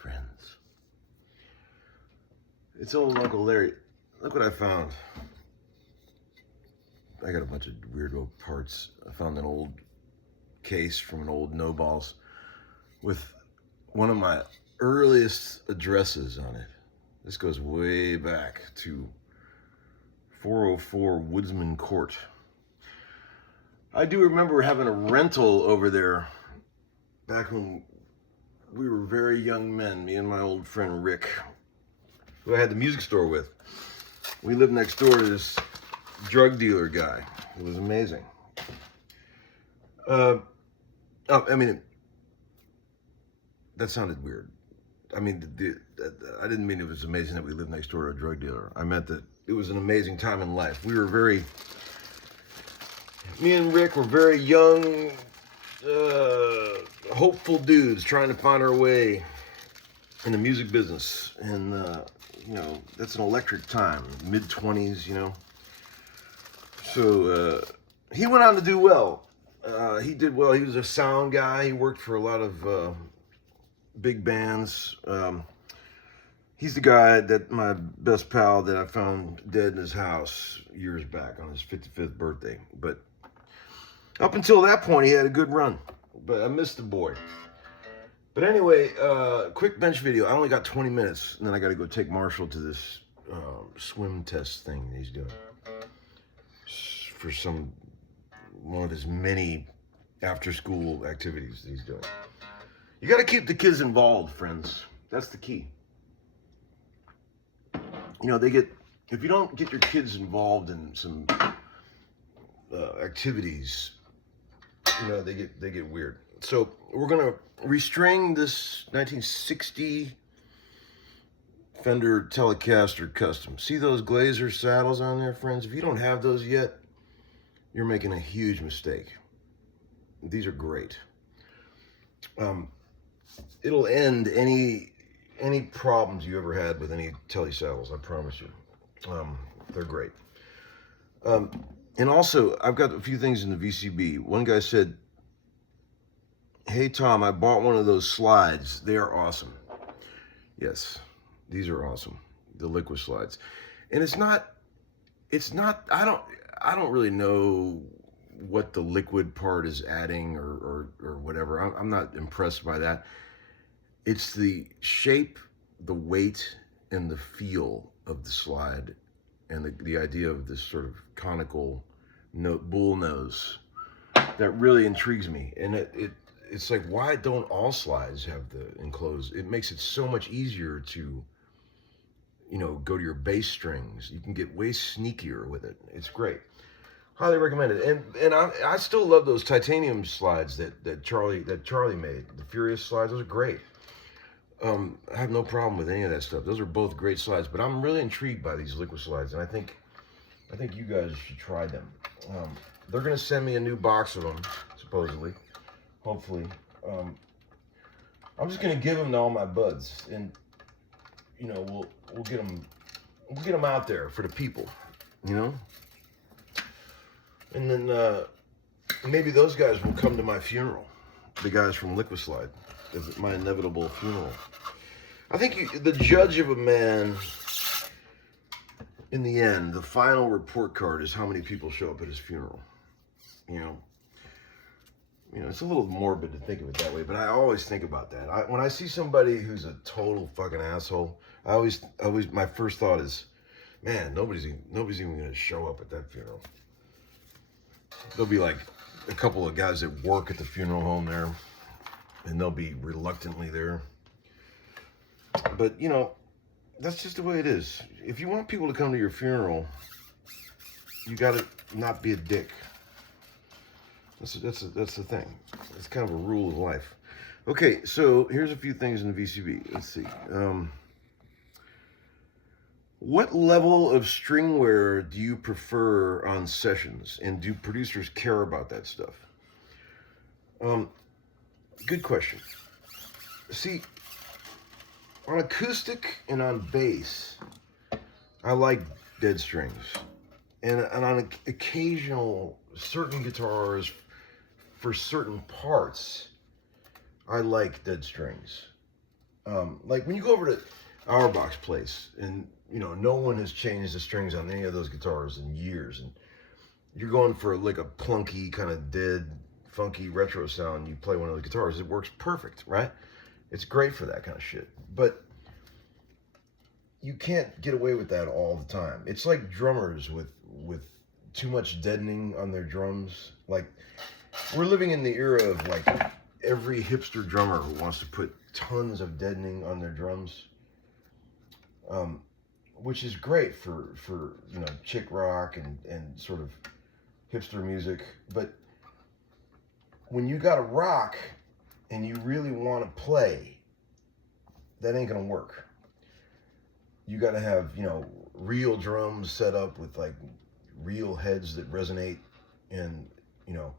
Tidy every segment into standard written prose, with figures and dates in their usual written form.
friends. It's old Uncle Larry. Look what I found. I got a bunch of weirdo parts. I found an old case from an old No Balls with one of my earliest addresses on it. This goes way back to 404 Woodsman Court. I do remember having a rental over there back when we were very young men, me and my old friend Rick, who I had the music store with. We lived next door to this drug dealer guy. It was amazing. I mean, that sounded weird. I mean, I didn't mean it was amazing that we lived next door to a drug dealer. I meant that it was an amazing time in life. Me and Rick were very young, hopeful dudes trying to find our way in the music business. And, you know, that's an electric time, mid-20s, you know. So he went on to do well. He did well. He was a sound guy. He worked for a lot of big bands. He's the guy that my best pal that I found dead in his house years back on his 55th birthday. But up until that point, he had a good run. But I missed the boy. But anyway, quick bench video. I only got 20 minutes, and then I got to go take Marshall to this swim test thing that he's doing for one of his many after-school activities that he's doing. You got to keep the kids involved, friends. That's the key. You know, if you don't get your kids involved in some activities, you know, they get weird. So we're gonna restring this 1960 Fender Telecaster Custom. See those Glazer saddles on there, friends? If you don't have those yet, you're making a huge mistake. These are great. It'll end any problems you ever had with any Tele saddles, I promise you. They're great. And also, I've got a few things in the VCB. One guy said, "Hey Tom, I bought one of those slides. They are awesome." Yes, these are awesome. The liquid slides. And it's not, I don't really know what the liquid part is adding or whatever. I'm not impressed by that. It's the shape, the weight, and the feel of the slide, and the idea of this sort of conical bull nose that really intrigues me. And it's like, why don't all slides have the enclosed? It makes it so much easier to, you know, go to your bass strings. You can get way sneakier with it. It's great. Highly recommend it. And I still love those titanium slides that Charlie made. The Furious slides, those are great. I have no problem with any of that stuff. Those are both great slides, but I'm really intrigued by these liquid slides, and I think you guys should try them. They're gonna send me a new box of them, supposedly, hopefully. I'm just gonna give them to all my buds, and you know, we'll get them out there for the people, you know. And then maybe those guys will come to my funeral. The guys from Liquid Slide. Is my inevitable funeral. I think the judge of a man, in the end, the final report card is how many people show up at his funeral. You know, it's a little morbid to think of it that way, but I always think about that. When I see somebody who's a total fucking asshole, I always, my first thought is, man, nobody's even gonna show up at that funeral. There'll be like a couple of guys that work at the funeral home there, and they'll be reluctantly there. But, you know, that's just the way it is. If you want people to come to your funeral, you gotta not be a dick. That's the thing. It's kind of a rule of life. Okay, so here's a few things in the VCB. Let's see. What level of string wear do you prefer on sessions? And do producers care about that stuff? Good question. See, on acoustic and on bass, I like dead strings. And on occasional, certain guitars, for certain parts, I like dead strings. Like when you go over to Auerbach's place, and you know no one has changed the strings on any of those guitars in years, and you're going for like a plunky kind of dead, funky retro sound. You play one of those guitars, it works perfect, right? It's great for that kind of shit, but you can't get away with that all the time. It's like drummers with too much deadening on their drums. Like we're living in the era of like every hipster drummer who wants to put tons of deadening on their drums, which is great for you know chick rock and sort of hipster music. But when you got a rock and you really want to play, that ain't gonna work. You got to have, you know, real drums set up with like real heads that resonate, and you know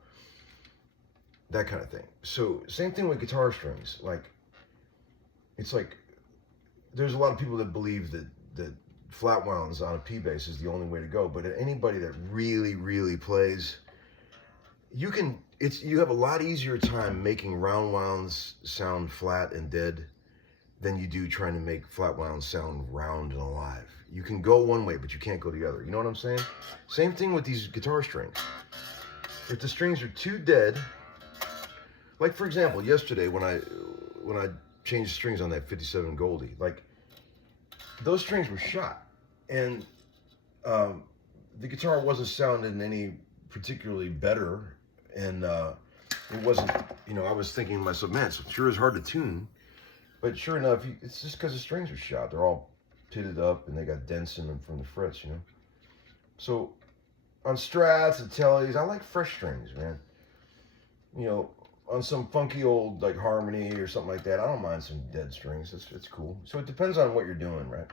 that kind of thing. So same thing with guitar strings. Like it's like there's a lot of people that believe that flat wounds on a P bass is the only way to go, but anybody that really plays, you have a lot easier time making round wounds sound flat and dead than you do trying to make flat wounds sound round and alive. You can go one way, but you can't go the other. You know what I'm saying? Same thing with these guitar strings. If the strings are too dead, like for example, yesterday when I changed the strings on that 57 Goldie, like those strings were shot, and the guitar wasn't sounding any particularly better, and it wasn't, you know, I was thinking to myself, man, it sure is hard to tune. But sure enough, it's just because the strings are shot. They're all pitted up and they got dents in them from the frets, you know. So on Strats and Tellies, I like fresh strings, man. You know, on some funky old like Harmony or something like that, I don't mind some dead strings. It's cool. So it depends on what you're doing, right?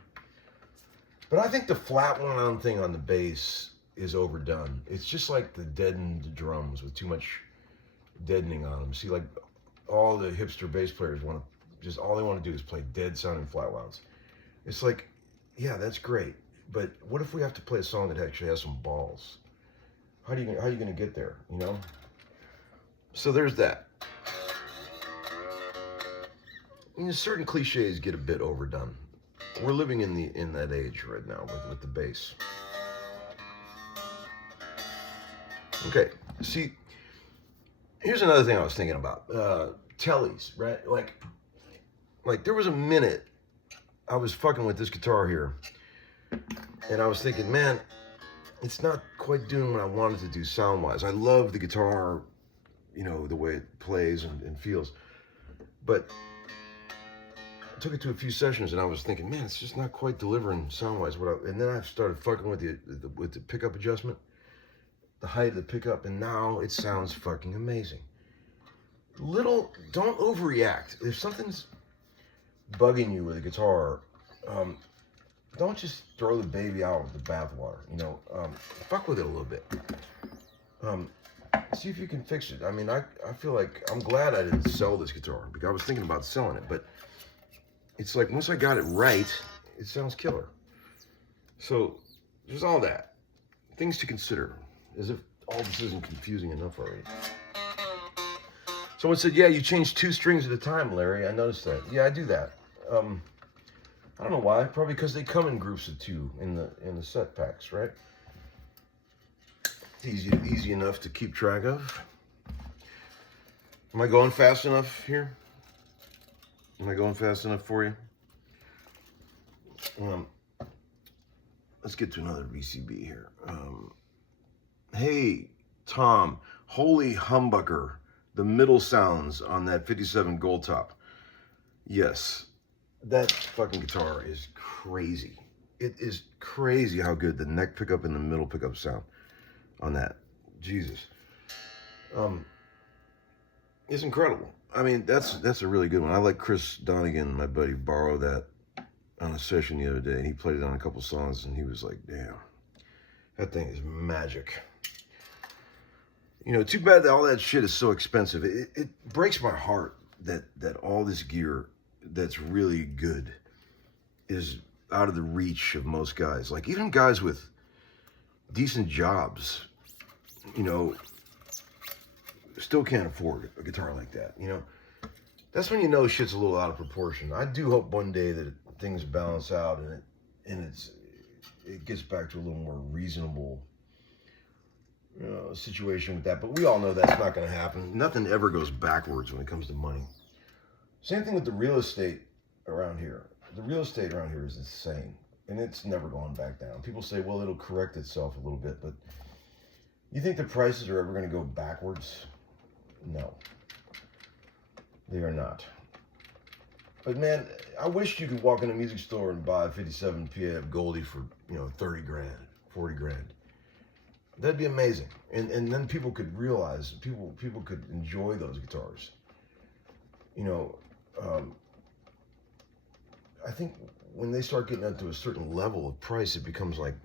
But I think the flat wound thing on the bass is overdone. It's just like the deadened drums with too much deadening on them. See, like all the hipster bass players want to just all they want to do is play dead sounding flat wounds. It's like, yeah, that's great, but what if we have to play a song that actually has some balls? How are you going to get there, you know? So there's that. I mean, certain cliches get a bit overdone. We're living in that age right now with the bass. Okay, see, here's another thing I was thinking about. Tellies, right? Like there was a minute I was fucking with this guitar here, and I was thinking, man, it's not quite doing what I wanted to do sound-wise. I love the guitar, you know, the way it plays and feels, but I took it to a few sessions and I was thinking, man, it's just not quite delivering sound-wise. And then I started fucking with the pickup adjustment, the height of the pickup, and now it sounds fucking amazing. Don't overreact. If something's bugging you with a guitar, don't just throw the baby out with the bathwater. You know, fuck with it a little bit. See if you can fix it. I mean, I feel like I'm glad I didn't sell this guitar, because I was thinking about selling it, but it's like once I got it right, it sounds killer. So there's all that. Things to consider, as if all this isn't confusing enough already. Someone said, yeah, you change 2 strings at a time, Larry. I noticed that. Yeah, I do that. I don't know why. Probably because they come in groups of 2 in the set packs, right? It's easy enough to keep track of. Am I going fast enough here? Am I going fast enough for you? Let's get to another VCB here. Hey, Tom, holy humbucker. The middle sounds on that 57 Gold Top. Yes, that fucking guitar is crazy. It is crazy how good the neck pickup and the middle pickup sound on that. Jesus. It's incredible. I mean, that's a really good one. I let Chris Donegan, my buddy, borrow that on a session the other day, and he played it on a couple songs, and he was like, damn, that thing is magic. You know, too bad that all that shit is so expensive. It breaks my heart that all this gear that's really good is out of the reach of most guys. Like, even guys with decent jobs, you know, still can't afford a guitar like that, you know? that's when you know shit's a little out of proportion. I do hope one day that things balance out and it gets back to a little more reasonable situation with that. But we all know that's not going to happen. Nothing ever goes backwards when it comes to money. Same thing with the real estate around here. The real estate around here is insane, and it's never going back down. People say, well, it'll correct itself a little bit, but you think the prices are ever going to go backwards? No, they are not. But man, I wish you could walk in a music store and buy a 57 PA Goldie for 30 grand, 40 grand. That'd be amazing, and then people could realize, people could enjoy those guitars. I think when they start getting up to a certain level of price, it becomes like,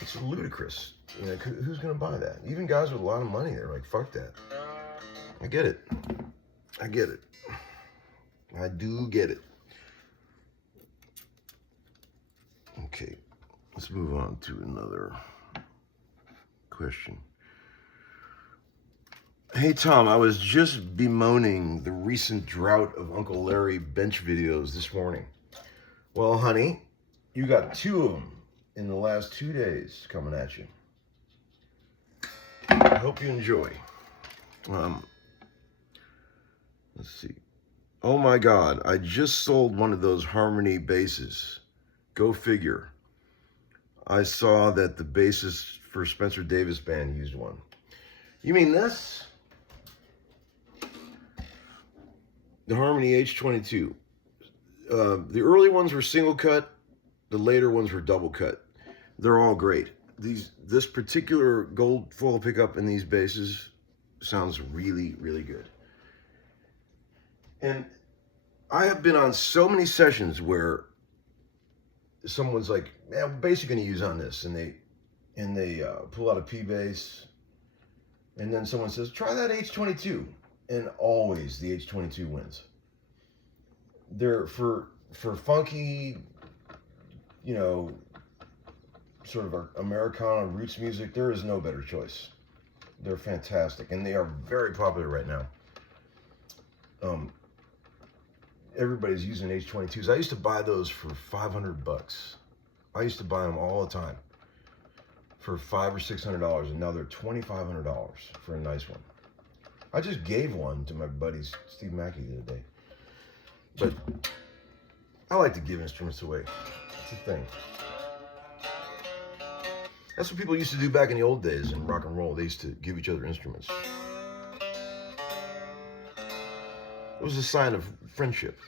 it's ludicrous. Who's going to buy that? Even guys with a lot of money, they're like, fuck that. I get it. I do get it. Okay, let's move on to another question. Hey Tom, I was just bemoaning the recent drought of Uncle Larry bench videos this morning. Well, honey, you got 2 of them in the last 2 days coming at you. I hope you enjoy. Let's see. Oh my God, I just sold one of those Harmony basses. Go figure. I saw that the bassist for Spencer Davis Band used one. You mean this? The Harmony H22. The early ones were single cut. The later ones were double cut. They're all great. This particular gold foil pickup in these basses sounds really, really good. And I have been on so many sessions where someone's like, "Man, I'm basically going to use on this," and they pull out a P bass, and then someone says, "Try that H22," and always the H22 wins. They're for funky, sort of Americana roots music. There is no better choice. They're fantastic, and they are very popular right now. Everybody's using H22s. I used to buy those for $500. I used to buy them all the time for $500 or $600, and now they're $2,500 for a nice one. I just gave one to my buddy Steve Mackey the other day. But I like to give instruments away. It's a thing. That's what people used to do back in the old days in rock and roll. They used to give each other instruments. It was a sign of friendship,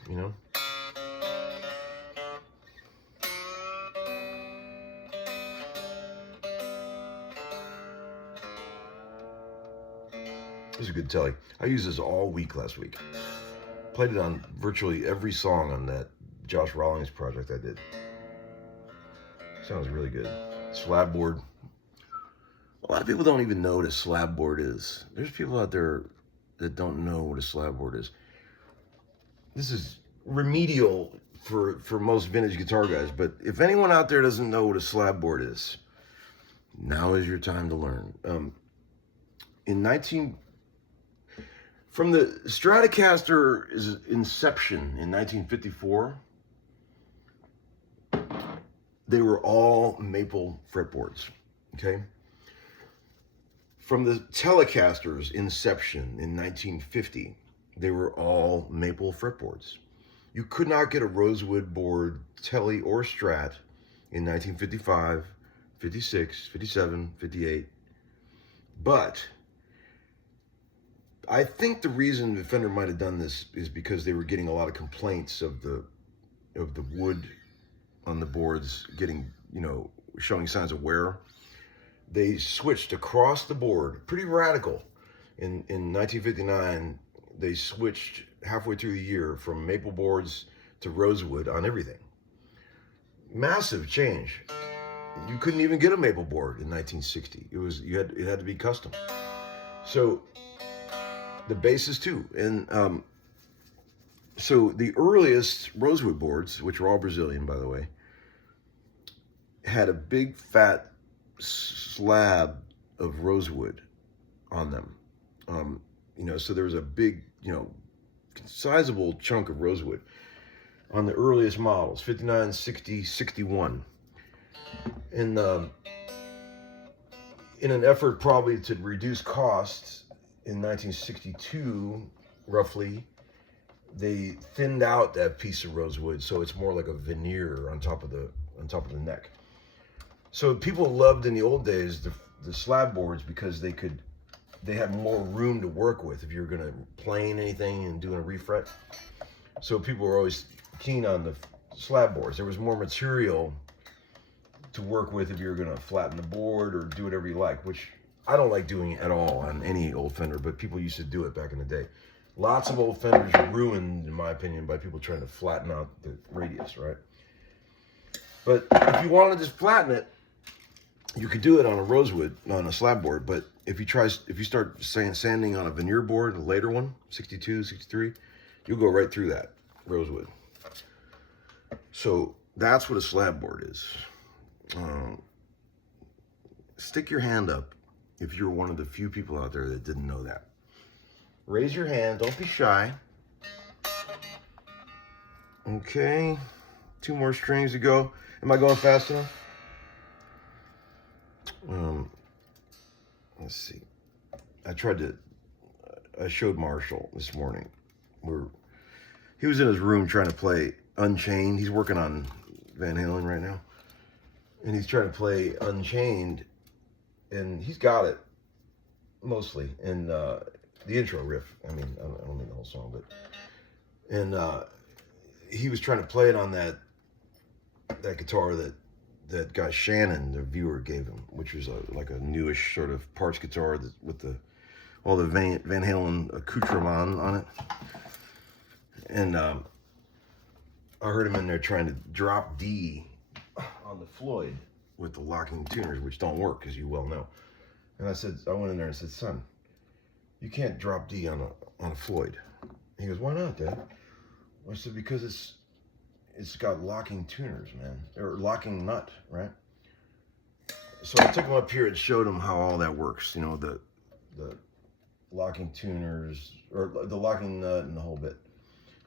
This is a good telly. I used this all week last week. Played it on virtually every song on that Josh Rawlings project I did. Sounds really good. Slab board. A lot of people don't even know what a slab board is. There's people out there that don't know what a slab board is. This is remedial for most vintage guitar guys, but if anyone out there doesn't know what a slab board is, now is your time to learn. From the Stratocaster's inception in 1954, they were all maple fretboards, okay? From the Telecasters' inception in 1950, they were all maple fretboards. You could not get a rosewood board, Tele or Strat in 1955, 56, 57, 58. But I think the reason the Fender might have done this is because they were getting a lot of complaints of the wood on the boards getting, showing signs of wear. They switched across the board, pretty radical. In 1959, they switched halfway through the year from maple boards to rosewood on everything. Massive change. You couldn't even get a maple board in 1960. It had to be custom. So the basses too, and so the earliest rosewood boards, which were all Brazilian, by the way, had a big fat slab of rosewood on them. So there was a big, sizable chunk of rosewood on the earliest models, 59, 60, 61. And in an effort probably to reduce costs in 1962, roughly, they thinned out that piece of rosewood so it's more like a veneer on top of the neck. So people loved in the old days the slab boards because they had more room to work with if you were going to plane anything and doing a refret. So people were always keen on the slab boards. There was more material to work with if you were going to flatten the board or do whatever you like, which I don't like doing at all on any old fender, but people used to do it back in the day. Lots of old fenders are ruined, in my opinion, by people trying to flatten out the radius, right? But if you want to just flatten it, you could do it on a rosewood, on a slab board. But if you start sanding on a veneer board, a later one, 62, 63, you'll go right through that rosewood. So that's what a slab board is. Stick your hand up if you're one of the few people out there that didn't know that. Raise your hand, don't be shy. Okay, 2 more strings to go. Am I going fast enough? Let's see. I showed Marshall this morning. He was in his room trying to play Unchained. He's working on Van Halen right now. And he's trying to play Unchained, and he's got it mostly. And the intro riff, I mean, I don't mean the whole song, but, and he was trying to play it on that guitar that guy Shannon, the viewer, gave him, which was like a newish sort of parts guitar with all the Van Halen accoutrement on it. And I heard him in there trying to drop D on the Floyd with the locking tuners, which don't work, as you well know. And I went in there and said, son, you can't drop D on a Floyd. He goes, why not, Dad? I said, because it's got locking tuners, man, or locking nut, right? So I took him up here and showed him how all that works. You know, the locking tuners, or the locking nut and the whole bit.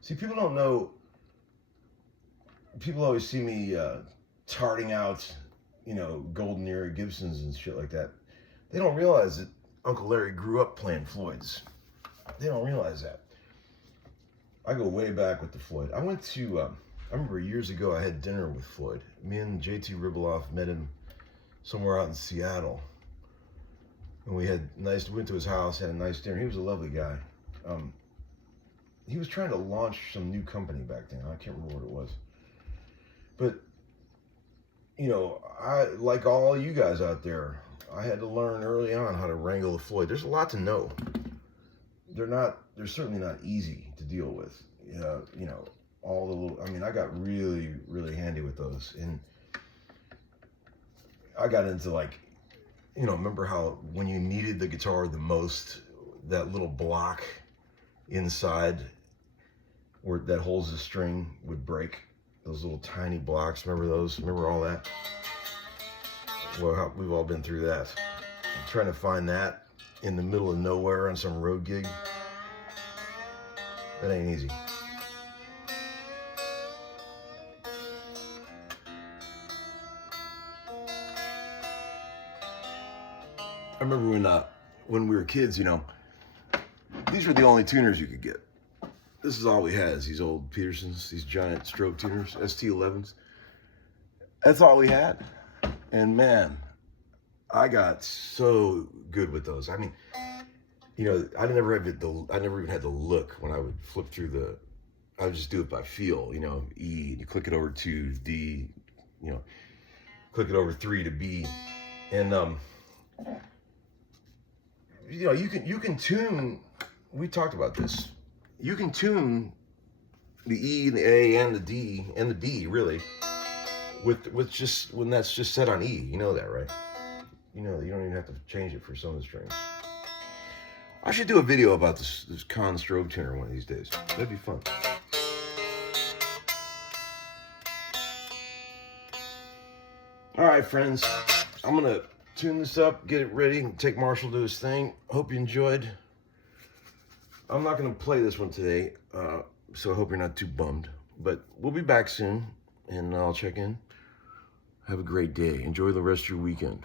See, people don't know. People always see me tarting out, you know, Golden Era Gibsons and shit like that. They don't realize that Uncle Larry grew up playing Floyds. They don't realize that. I go way back with the Floyd. I remember years ago I had dinner with Floyd. Me and JT Ribeloff met him somewhere out in Seattle. And we went to his house, had a nice dinner. He was a lovely guy. He was trying to launch some new company back then. I can't remember what it was. But, you know, like all you guys out there, I had to learn early on how to wrangle a Floyd. There's a lot to know. They're certainly not easy to deal with. You know, all the little, I mean, I got really, really handy with those. And I got into, like, you know, remember how when you needed the guitar the most, that little block inside where that holds the string would break? Those little tiny blocks, remember those? Remember all that? Well, we've all been through that. I'm trying to find that in the middle of nowhere on some road gig. That ain't easy. I remember when we were kids, you know, these were the only tuners you could get. This is all we had, is these old Petersons, these giant strobe tuners, ST11s. That's all we had. And man, I got so good with those. I mean, you know, I never even had to look when I would flip through I would just do it by feel, you know, E, you click it over to D, you know, click it over 3 to B. And, you know, you can tune, we talked about this. You can tune the E and the A and the D and the B, really, with just, when that's just set on E. You know that, right? You know, you don't even have to change it for some of the strings. I should do a video about this Con strobe tuner one of these days. That'd be fun. All right, friends. I'm going to tune this up, get it ready, and take Marshall to his thing. Hope you enjoyed. I'm not going to play this one today, so I hope you're not too bummed. But we'll be back soon, and I'll check in. Have a great day. Enjoy the rest of your weekend.